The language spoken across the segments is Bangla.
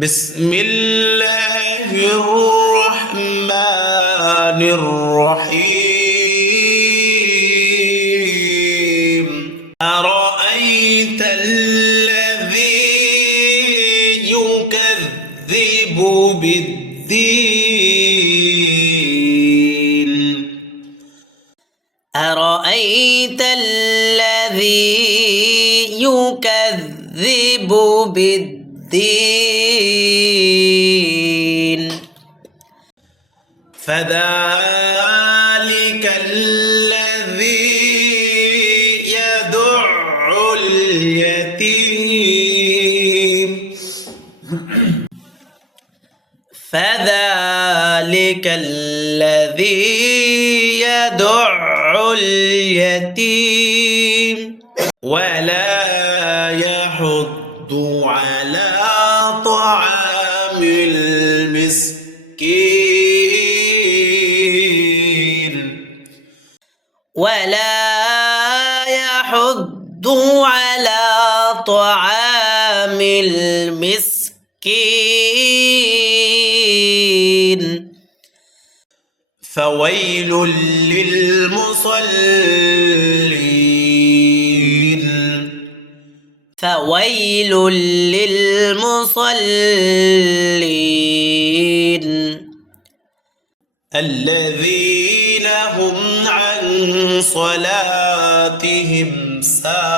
بسم الله الرحمن الرحيم. أرأيت الذي يكذب بالدين؟ أرأيت الذي يكذب بالدين؟ فذلك الذي يدع اليتيم. فذلك الذي يدع اليتيم. المسكين فويل للمصلين. فويل للمصلين. الذين هم عن صلاتهم ساهون.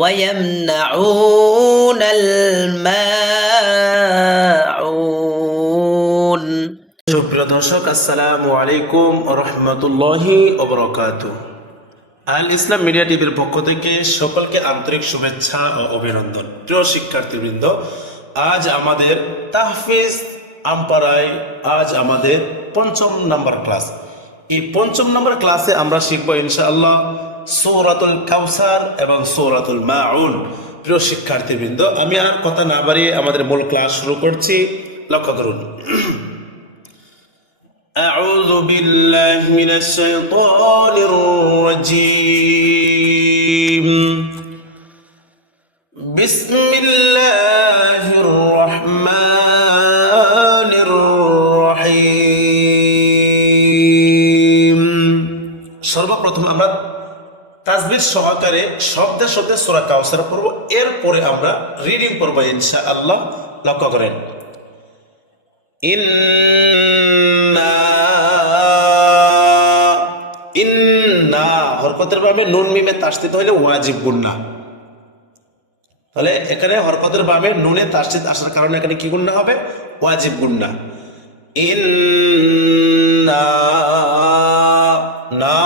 ويمنعون الماعون সুপ্রিয় দর্শক আসসালামু আলাইকুম রহমতুল্লাহি ওবরকাত আল ইসলাম মিডিয়া টিভির পক্ষ থেকে সকলকে আন্তরিক শুভেচ্ছা ও অভিনন্দন প্রিয় শিক্ষার্থীবৃন্দ আজ আমাদের তাহফিজ আমপাড়ায় আজ আমাদের পঞ্চম নাম্বার ক্লাস এই পঞ্চম নাম্বার ক্লাসে আমরা শিখবো ইনশাআল্লাহ সৌরাতুল কাউসার এবং সৌরাতুল মাউন প্রিয় শিক্ষার্থীবৃন্দ আমি আর কথা না বাড়িয়ে আমাদের মূল ক্লাস শুরু করছি লক্ষ্য করুন أعوذ بالله من الشيطان الرجيم بسم الله তাজবির সহকারে শব্দে শব্দে সোরা কাউসার পড়ব। এরপরে আমরা রিডিং পড়ব ইনশা আল্লাহ লক্ষ্য করেন। ইন্না ইন্না হরকতের ভাবে নুন মিমে তাসদিদ হইলে ওয়াজিব গুন্না তাহলে এখানে হরকতের ভাবে নুনে তাসদিদ আসার কারণে এখানে কি গুন্না হবে? ওয়াজিব গুন্না ইন্না, না,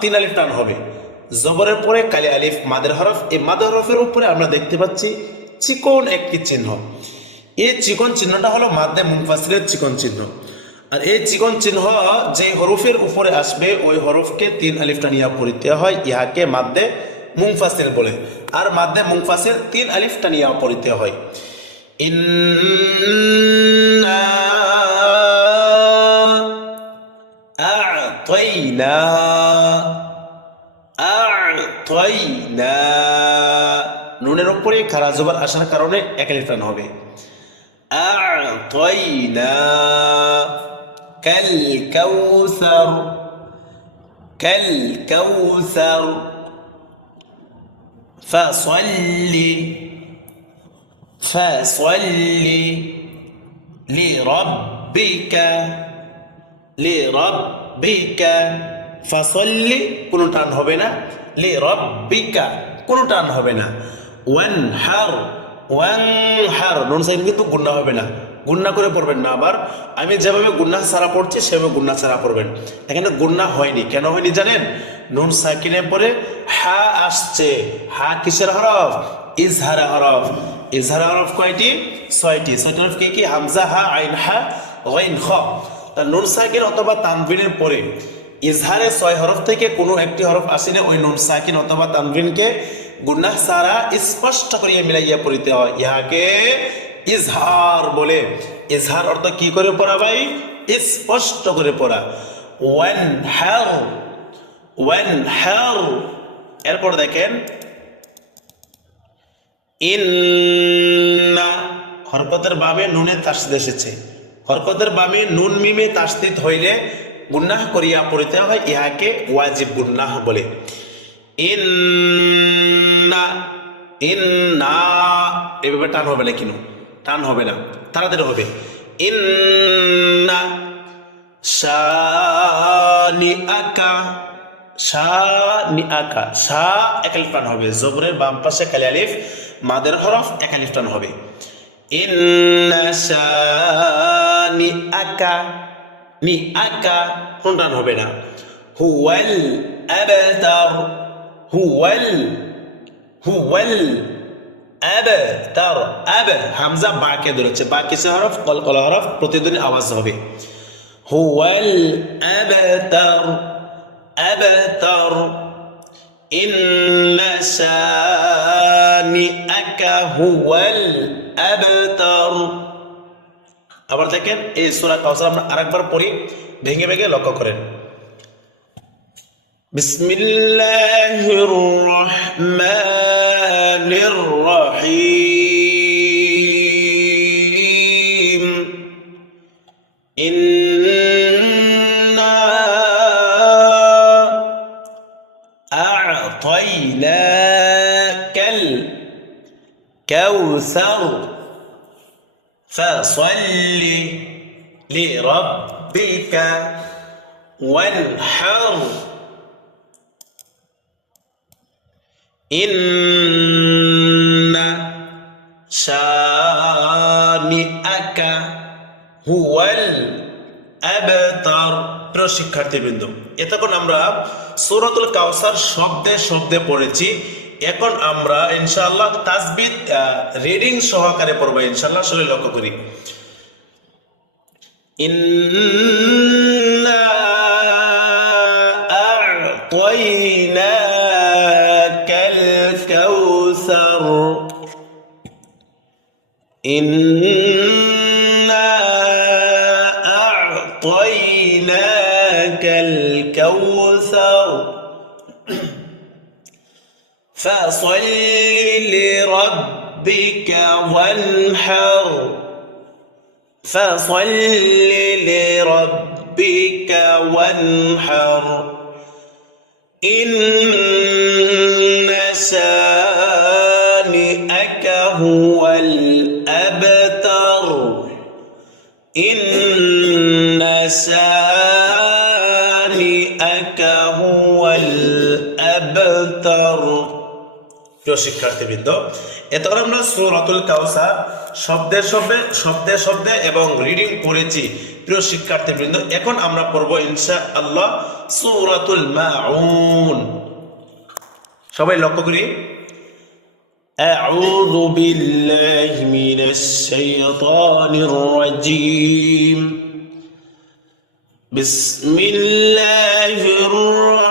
তিন আলিফ টান হবে। জবরের পরে কালি আলিফ মাদের হরফ, এই মাদের হরফের উপরে আমরা দেখতে পাচ্ছি চিকন একটি চিহ্ন। এই চিকন চিহ্নটা হলো মাদ্দে মুনফাসিলের চিকন চিহ্ন। আর এই চিকন চিহ্ন যে হরফের উপরে আসবে, ওই হরফকে তিন আলিফটা নিয়ে পড়িতে হয়, ইহাকে মাদ্দে মুংফাসিল বলে। আর মাদ্দে মুংফাসিল তিন আলিফটা নিয়ে পড়িতে হয়। ইন্না আ'তাইনা আ'তাইনা নুনের উপরে খারা জবর আসার কারণে এক আলিফ টান হবে أعطينا كالكوثر كالكوثر فصل فصل لربك لربك ফাসল্লি, কোনো টান হবে না। লি রব্বিকা কোনো টান হবে না। ওয়ান হার ওয়ান হার নুন সাইন কিন্তু গুন্না হবে না। গুন্না করে পড়বেন না আবার। আমি যেভাবে গুন্না সারা পড়ছি, সেভাবে গুন্না সারা পড়বেন। এখানে গুন্না হয়নি। কেন হয়নি জানেন? নুন সাকিনের পরে হা আসছে। হা কিসের হরফ? ইজহারা হরফ। ইজহারা হরফ কয়টি? ছয়টি। ছয়টি হরফ কে কি? হামজা, হা, আইন, হা, গইন, খ। তা নুন সাকিন অথবা তানবিনের পরে ইজহারে ছয় হরফ থেকে কোনো একটি হরফ আসেনি ওই নুন সাকিন অথবা তানভিনকে গুন্নাহ সারা স্পষ্ট করিয়া মিলাইয়া পড়িতে হয়। ইহাকে ইজহার বলে। ইজহার অর্থ কি করে পড়া ভাই? স্পষ্ট করে পড়া। ওয়ান হ্যাল ওয়ান হ্যাল এরপর দেখেন, ইন্না, হরকতের বামে নুনে তাসদিদ এসেছে। হরকতের বামে নুন মিমে তাসদিদ হইলে গুন্নাহ করিয়া পড়িতে হয়, ইহাকে ওয়াজিব গুন্নাহ বলে। ইন্না ইন্না, এভাবে টান হবে না? কিনো টান হবে না, তাড়াতাড়ি হবে। ইন্না শানি আকা শানি আকা শা একালিফ টান হবে। জবরের বাম পাশে কালি আলিফ, মাদের হরফ একালিফ টান হবে। ইন্না শানি আকা নি আকা টান হবে না হুয়াল আবতার হুয়াল হুয়াল আবতার আব হামজা বাকে ধরেছে বা কিসে হরফ কলকল হরফ প্রতিদিন আওয়াজ হবে হুয়াল আবতার আবতার ইন্না শানিআকা হুয়াল আবতার আবার দেখেন এই সুরা কাউসার আমরা আরেকবার পড়ি, ভেঙে ভেঙে লক্ষ্য করেন। বিসমিল্লাহির রহমানির রহিম। ইন্না আ'তাইনাকাল কাউসার فصل لربك وانحر إن شانئك هو الأبتر প্রিয় শিক্ষার্থীবৃন্দ এতক্ষণ আমরা সূরাতুল কাউসার শব্দে শব্দে পড়েছি এখন আমরা ইনশাআল্লাহ তাসবিদ রিডিং সহকারে পড়ব ইনশাআল্লাহ সবাই লক্ষ্য করি। ইন্না ইন فصل لربك وانحر. فصل لربك وانحر. إن شانئك هو الأبتر. إن شانئك প্রিয় শিক্ষার্থীবৃন্দ এতক্ষণ আমরা সূরাতুল কাউসার শব্দে শব্দে শব্দে শব্দে এবং রিডিং পড়েছি প্রিয় শিক্ষার্থীবৃন্দ এখন আমরা পড়বো ইনশা আল্লাহ সূরাতুল মাউন সবাই লক্ষ্য করি أعوذ بالله من الشيطان الرجيم بسم الله الرحمن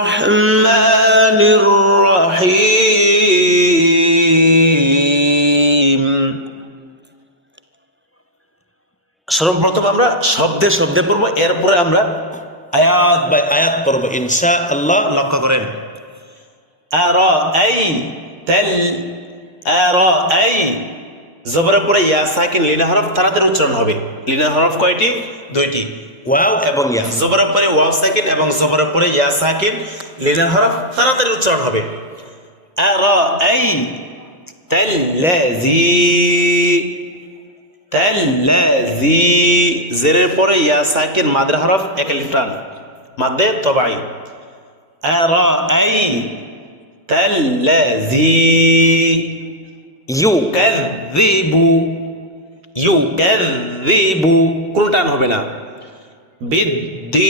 সর্বপ্রথম আমরা শব্দে শব্দে পড়ব, এরপরে আমরা আয়াত বাই আয়াত পড়ব ইনশা আল্লাহ লক্ষ্য করেন। আর আই তেল আর আই জবরের পরে ইয়া, সাকিন, লিনা হরফ তাড়াতাড়ি উচ্চারণ হবে। লিনা হরফ কয়টি? দুইটি। ওয়াও এবং ইয়া। জবরের পরে ওয়াও, সাকিন এবং জবরের পরে ইয়া, সাকিন, লিনা হরফ তাড়াতাড়ি উচ্চারণ হবে। আর আই তাল্লাযী তাল্লাযী জেরের পরে ইয়া সাকিন মাদের হরফ এক টান। মাদে তবাই আর আই তাল্লাযী। ইউকাযযিবু। ইউ ক্যাযিবু কোনো টান হবে না। বিদ্দিন।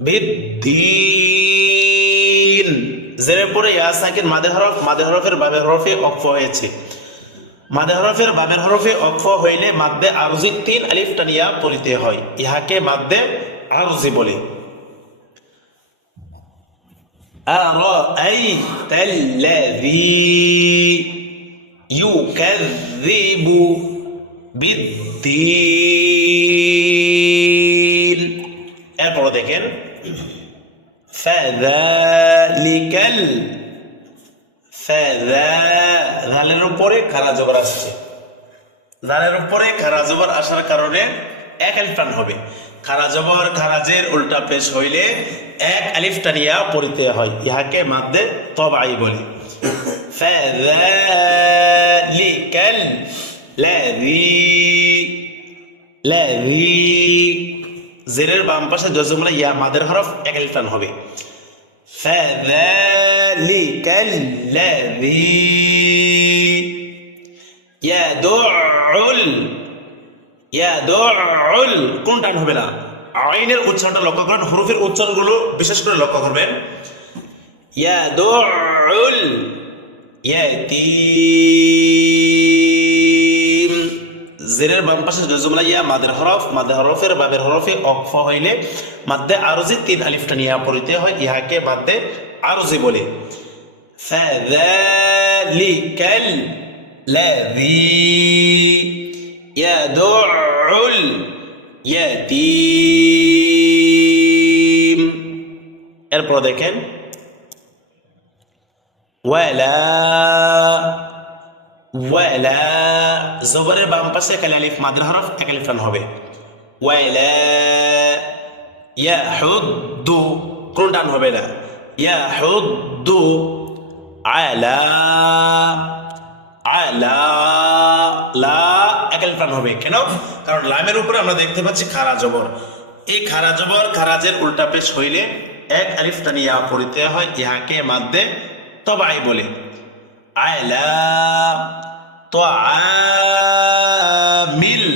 বিদ্দিন। জেরের পরে ইয়া সাকিন মাদের হরফ মাদের হরফের বাবের হরফে অক্ফ হয়েছে মাদে হরফের বাবের হরফে অক্ফ হইলে মাদ্দে আরজি তিন আলিফ টানিয়া পড়িতে হয় ইহাকে মাদ্দে আরজি বলে أرأيت الذي يكذب بالدين এরপর দেখেন فذلك জবর আসছে ধালের উপরে খারা জবর আসার কারণে এক আলিফ টান হবে খারা জবর খারাজের উল্টা পেশ হইলে এক আলিফ টানিয়া পড়িতে হয় ইহাকে মাদ্দে তবাই বলে ফাযালিকাল লাযী লাযী জেরের বাম পাশে জজমলা ইয়া মাদের হরফ এক আলিফ টান হবে فذلك الذي يدع يدع কোন টান হবে না? আইনের উচ্চারণটা লক্ষ্য করেন, হরফের উচ্চারণগুলো বিশেষ করে লক্ষ্য করবেন। ইয়াদুল ইয়াতিম জেরের বাম পাশে জুমলা ইয়া, মাদের হরফ, মাদের হরফের বাবের হরফে অক্ষ হইলে মাদ্দে আরজি তিন আলিফটা নিয়ে পড়িতে হয়, ইহাকে মাদ্দে আরজি বলে। ফাযালিকাল الذي يدع اليتيم এরপর দেখেন ওয়ালা ওয়ালা জবরের বাম পাশে কালি আলিফ মাদ্রা হরফ এক আলিফ টান হবে ওয়ালা ইয়াহুদ্দু কোন টান হবে না ইয়াহুদ্দু আলা লা এক আলিফ হবে। কেন? কারণ লামের উপরে আমরা দেখতে পাচ্ছি খারা জবর। এই খারা জবর, খারাজের উল্টা পেশ হইলে এক আলিফ টানিয়া পড়িতে হয়, ইহাকে মাদ্দে তবাই বলে। আলা তো মিল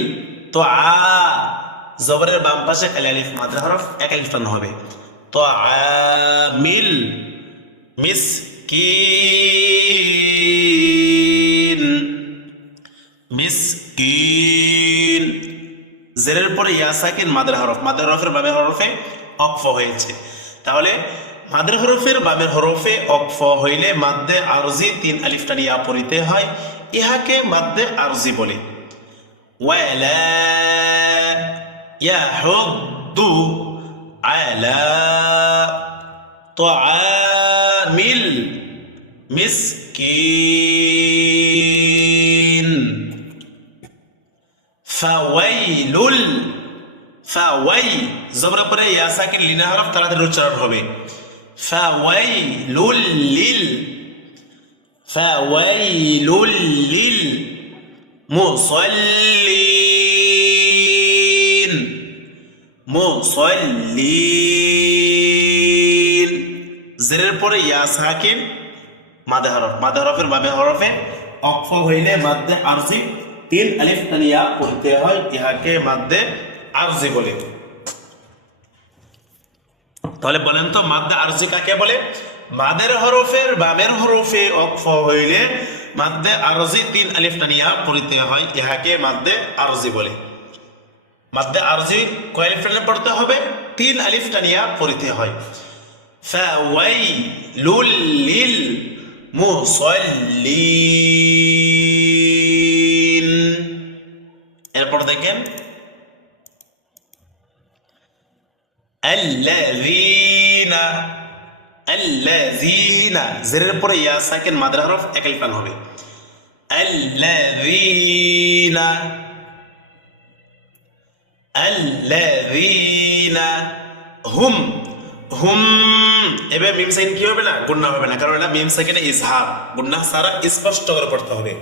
তো আ জবরের বাম পাশে কালি আলিফ, মাদ্রা হরফ, এক আলিফ টান হবে। তো মিল, মিস কিন মিসকিন জেরের পরে ইয়া সাকিন মাদের হরফ মাদের হরফের বামের হরফে অক্ফ হয়েছে তাহলে মাদের হরফের বামের হরফে অক্ফ হইলে মাদ্দে আরজি তিন আলিফ টানিয়া পড়িতে হয় ইহাকে মাদ্দে আরজি বলে ওয়ালা ইয়াহুদ্দু আলা طعامل মিসকিন ফাওয়াইলুল ফাওয়াই জবর পরে ইয়া সাকিন লিনা, হরফ তাড়াতাড়ি উচ্চারণ হবে। ফাওয়াইলুল, লিল ফাওয়াইলুল, লিল, মুসাল্লিন মুসাল্লিন। জেরের পরে ইয়া সাকিন মাদে হরফ, মাদে হরফের বাবে হরফে অক্ফ হইলে মাদ্দে আরজি তিন আলিফ তানিয়া পড়তে হয় ইহাকে মাদ্দে আরজি বলে। তাহলে বলেন তো, মাদ্দে আরজি কাকে বলে? মাদের হরফের বামের হরফে অক্ষ হইলে মাদ্দে আরজি তিন আলিফ টানিয়া পড়তে হয়, ইহাকে মাদ্দে আরজি বলে। মাদ্দে আরজি কয় আলিফ টানিয়া পড়তে হবে? তিন আলিফ টানিয়া পড়তে হয়। ফাওয়াইলুল লিল মুসাল্লিন। আল্লাযীনা আল্লাযীনা। জেরের পরে ইয়া, সাকিন, মাদ্রা হরফ একাই ফান হবে। আল্লাযীনা আল্লাযীনা। হুম হুম। এবার মিম সাইন কি হবে না? গুন্না হবে না। কারণ এটা মিম সাইকেটে ইজহার। গুন্না সারা স্পষ্ট করে পড়তে হবে।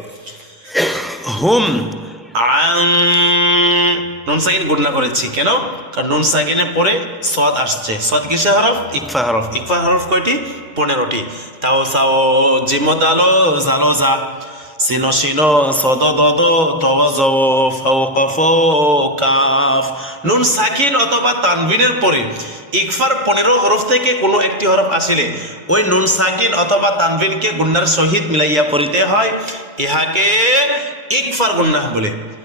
হুম, আম নুন সাকিন গুন্না করেছি। কেন? কারণ নুন সাকিনের পরে সদ আসছে। সদ কিসে হরফ? ইকফা হরফ। ইকফা হরফ কয়টি? পনেরোটি। তাও সাও জিমত আলো জালো যা সিনো সিনো, সদ দদ তব জব ফাওকা ফো কাফ। নুন সাকিন অথবা তানবিনের পরে ইকফার পনেরো হরফ থেকে কোনো একটি হরফ আসিলে ওই নুন সাকিন অথবা তানবিনকে গুন্নার সহিত মিলাইয়া পড়িতে হয়। ইহাকে ইকফার গুন্নাহ বলে।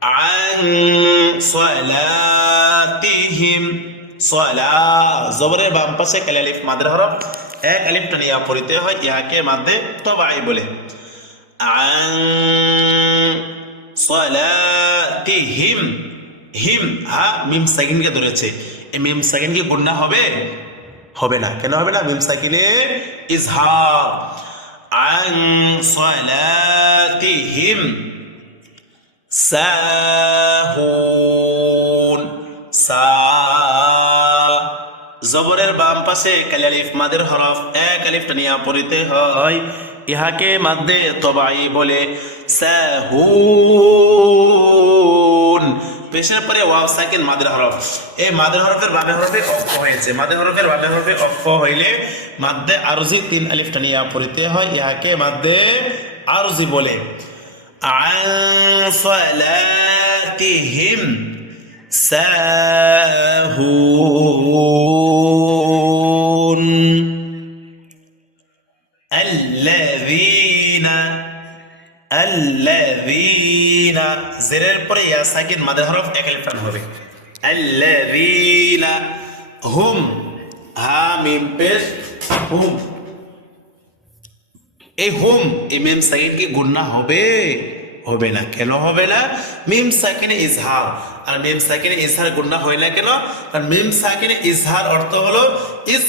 আন সালাতিহিম সালা জবরের বাম পাশে কালি আলিফ মাদের হরফ এক আলিফ টানিয়া পড়িতে হয়, ইহাকে মাদে তবাই বলে। আন সালাতিহিম। হিম, হা, মিম সাকিনকে ধরেছে। এই মিম সাকিনকে গুন্না হবে? হবে না। কেন হবে না? মিম সাকিনে ইজহার। আন সালাতিহিম। সাহুন। সা। জবরের বাম পাশে কালি আলিফ মাদের হরফ এক আলিফ টানিয়া পড়িতে হয়। ইহাকে মাদ্দে তবাই বলে সাহুন। পেশের পরে ওয়াও, সাকিন, মাদের হরফ। এই মাদের হরফের বামে হরফে অক্ষ হয়েছে। মাদের হরফের বামে হরফে অক্ষ হইলে মাদ্দে আরজি তিন আলিফ টানিয়া পড়িতে হয়। ইহাকে মাদ্দে আরজি বলে। عن صلاتهم ساهون الذين الذين زرر পরে ইয়া সাকিন মাদের হরফ এক আলিফ টান হবে الذين هم হা মিম পেশ হুম এই হোম এই মিম সাকিন কি গুন্না হবে? হবে না কেন হবে না? মিম সাকিনে ইজহার। আর মিম সাকিনে ইজহার গুন্না হয় না কেন? কারণ মিম সাকিনে ইজহার অর্থ হলো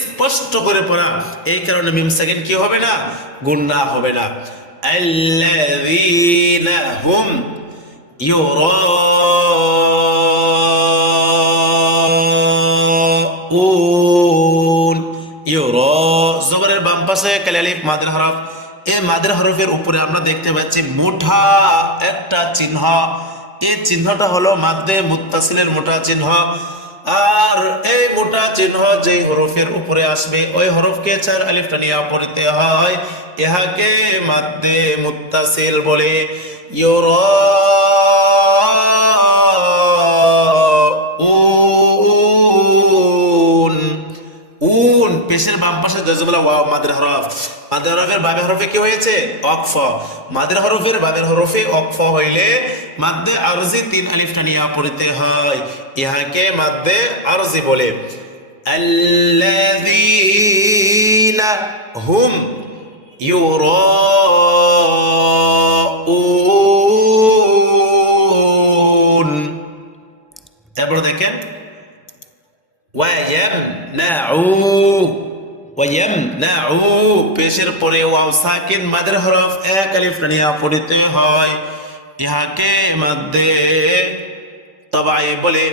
স্পষ্ট করে পড়া। এই কারণে মিম সাকিন কি হবে না? গুন্না হবে না। আল্লাযীনা হুম ইউরাউন। ইউরা জবরের বাম পাশে কালিয়ালিফ মাদের হরফ। এই মাদের হরফের উপরে আমরা দেখতে পাচ্ছি মোটা একটা চিহ্ন। এই চিহ্নটা হলো মাদ্দে মুত্তাসিলের মোটা চিহ্ন। আর এই মোটা চিহ্ন যে হরফের উপরে আসবে, ওই হরফকে চার আলিফ টানিয়া পড়িতে হয়। ইহাকে মাদ্দে মুত্তাসিল বলে। ইউরা উন পেশের বাম পাশে জজবলা ওয়াও মাদের হরফ। মাদের হরফের বামের হরফে কি হয়েছে? অকফ। মাদের হরফের বামের হরফে অকফ হইলে মাদ্দে আরজি তিন আলিফ টানিয়া পড়িতে হয়। ইহাকে মাদ্দে আরজি বলে। আল্লাযীনা হুম ইউরাউন। তারপরে দেখেন ওয়ায়ামনাউ ওয়ায়ামনাউ পেশের পরে ওয়াও সাকিন, মাদের হরফ এক আলিফ টানিয়া পড়িতে হয়। ইহাকে মাদ্দে তবাই বলে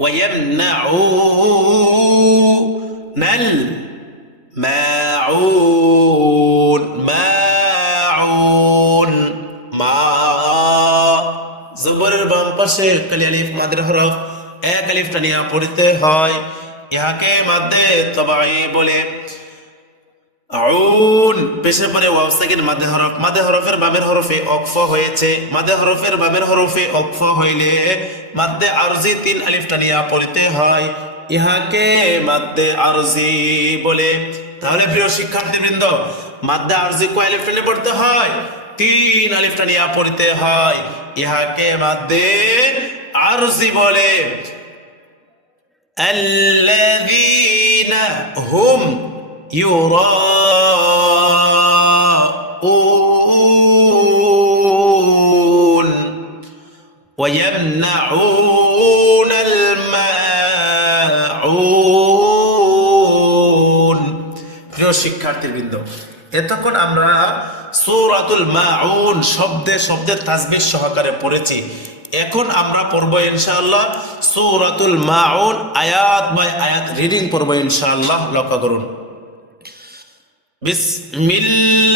ওয়ায়ামনাউ নাল মাউন মাউন, মা। জবরের বাম পাশে কালি আলিফ, মাদের হরফ এক আলিফ টানিয়া পড়িতে হয়। ইহাকে মাদ্দে তবাই বলে। আউন পেশের পরে ওয়াও সাকিন মাদে হরফ। মাদে হরফের বামের হরফে অকফ হয়েছে। মাদে হরফের বামের হরফে অকফ হইলে মাদ্দে আরজি তিন আলিফ টানিয়া পড়িতে হয়। ইহাকে মাদ্দে আরজি বলে। তাহলে প্রিয় শিক্ষার্থীবৃন্দ মাদ্দে আরজি কয় আলিফ টানিয়ে পড়তে হয়? তিন আলিফ টানিয়া পড়িতে হয়। ইহাকে মাদ্দে আরজি বলে। الذين هم يراءون ويمنعون الماعون প্রিয় শিক্ষার্থীর বৃন্দ এতক্ষণ আমরা সূরাতুল মাউন শব্দে শব্দের তাসবিহ সহকারে পড়েছি এখন আমরা পড়ব ইনশাআল্লাহ সূরাতুল মাউন, আয়াত বাই আয়াত রিডিং পড়ব ইনশাআল্লাহ, লক্ষ্য করুন। বিসমিল্লাহির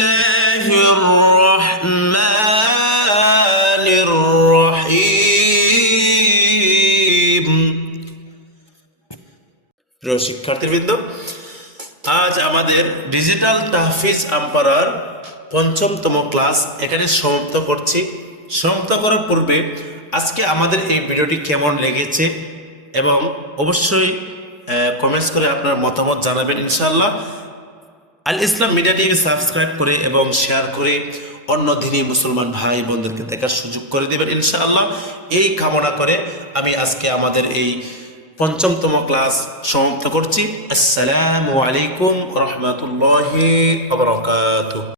রহমানির রহিম। প্রিয় শিক্ষার্থীবৃন্দ, আজ আমাদের ডিজিটাল তাহফিজ আম্পারার পঞ্চমতম ক্লাস এখানে সমাপ্ত করছি। সমাপ্ত করার পূর্বে আজকে আমাদের এই ভিডিওটি কেমন লেগেছে এবং অবশ্যই কমেন্টস করে আপনার মতামত জানাবেন ইনশাআল্লাহ। Al Islam media TV subscribe করে এবং শেয়ার করে অন্য দিনই মুসলমান ভাই বোনদেরকে দেখার সুযোগ করে দেবেন ইনশাআল্লাহ। এই কামনা করে আমি আজকে আমাদের এই পঞ্চমতম ক্লাস সমাপ্ত করছি। আসসালামু আলাইকুম রহমতুল্লাহি